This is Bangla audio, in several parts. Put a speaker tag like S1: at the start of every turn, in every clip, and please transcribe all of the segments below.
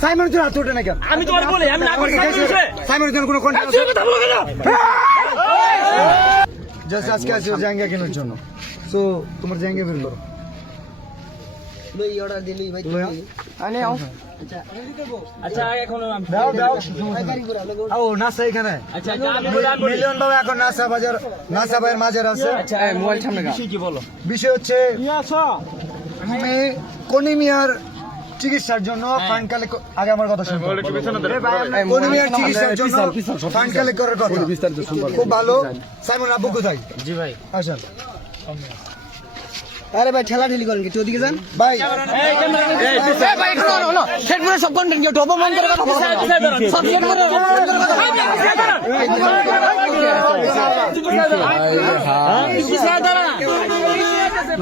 S1: সাইমনের জন্য হাত ওঠে না কেন?
S2: আমি তোমার বলি আমি না করি। সাইমনের
S1: জন্য কোনো কন্ট্যাক্ট
S2: তুই কথা বলো কেন?
S1: জাস্ট আজকে আসছো জাঙ্গা কেনার জন্য। সো তোমার জাঙ্গা বের করো।
S2: আচ্ছা এখন আমি-
S1: দাও দাও। ও নাসা এখানে।
S2: আচ্ছা আচ্ছা।
S1: মিলিয়ন বাবা এখন নাসা বাজার নাসা ভাইয়ের মাঝের আছে।
S2: আচ্ছা মোবাইল সামনে বিষয় কি বলো
S1: বিষয় হচ্ছে আমি কনিমিয়ার চিকিৎসার জন্য ফান্ড কালেক্ট আগে আমার কথা শুনুন কনিমিয়ার চিকিৎসার জন্য ফান্ড কালেক্ট করার কথা খুব ভালো সাইমন আব্বু কোথায়
S2: জি ভাই
S1: আসেন
S3: আরে ভাই ঠেলা ঠেলি করেন কি ওদিকে যান
S1: ভাই
S2: এই ক্যামেরা
S3: ভাই দাঁড়াও, সব কন্টেন্ট কেউ অপমান করে কথা বলা সব সেটপুরে কথা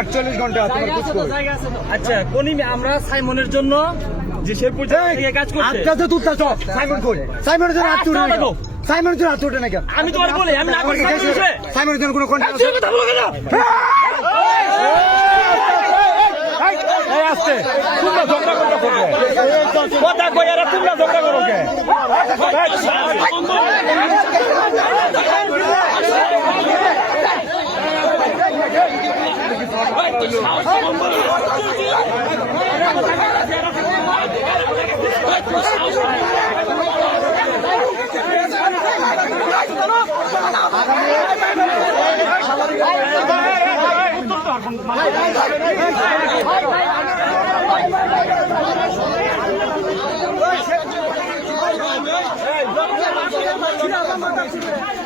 S1: আটচল্লিশ ঘণ্টা
S2: আচ্ছা কোনি আমরা সাইমনের জন্য যে শেরপুর কাজ করছে।
S1: আটটা তো সাইমন কই? সাইমনের জন্য না কেন? সাইমনের জন্য হাত তুলে না কেন
S2: আমি তোমার বলি আমি না করি সাইমনের।
S1: জন্য কোনো কন্ট্যাক্ট
S2: তুই কথা বলো? এই আসতে। তোমরা ঝগড়া করতে কথা কই আর তোমরা ঝগড়া করো। কে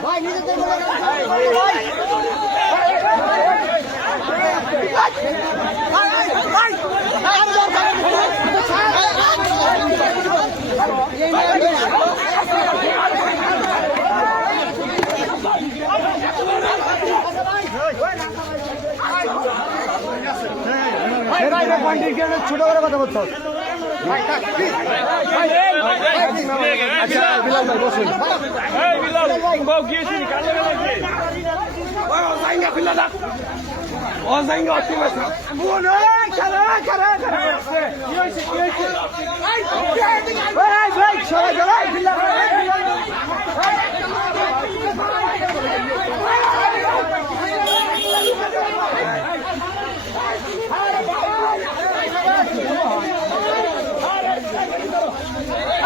S2: ভাই নিজেদের
S1: ছোট করে কথা বলছো
S2: এই বিলাল বউ গিয়েছি কাল ও জাইঙ্গা ফিলা ハハハハ!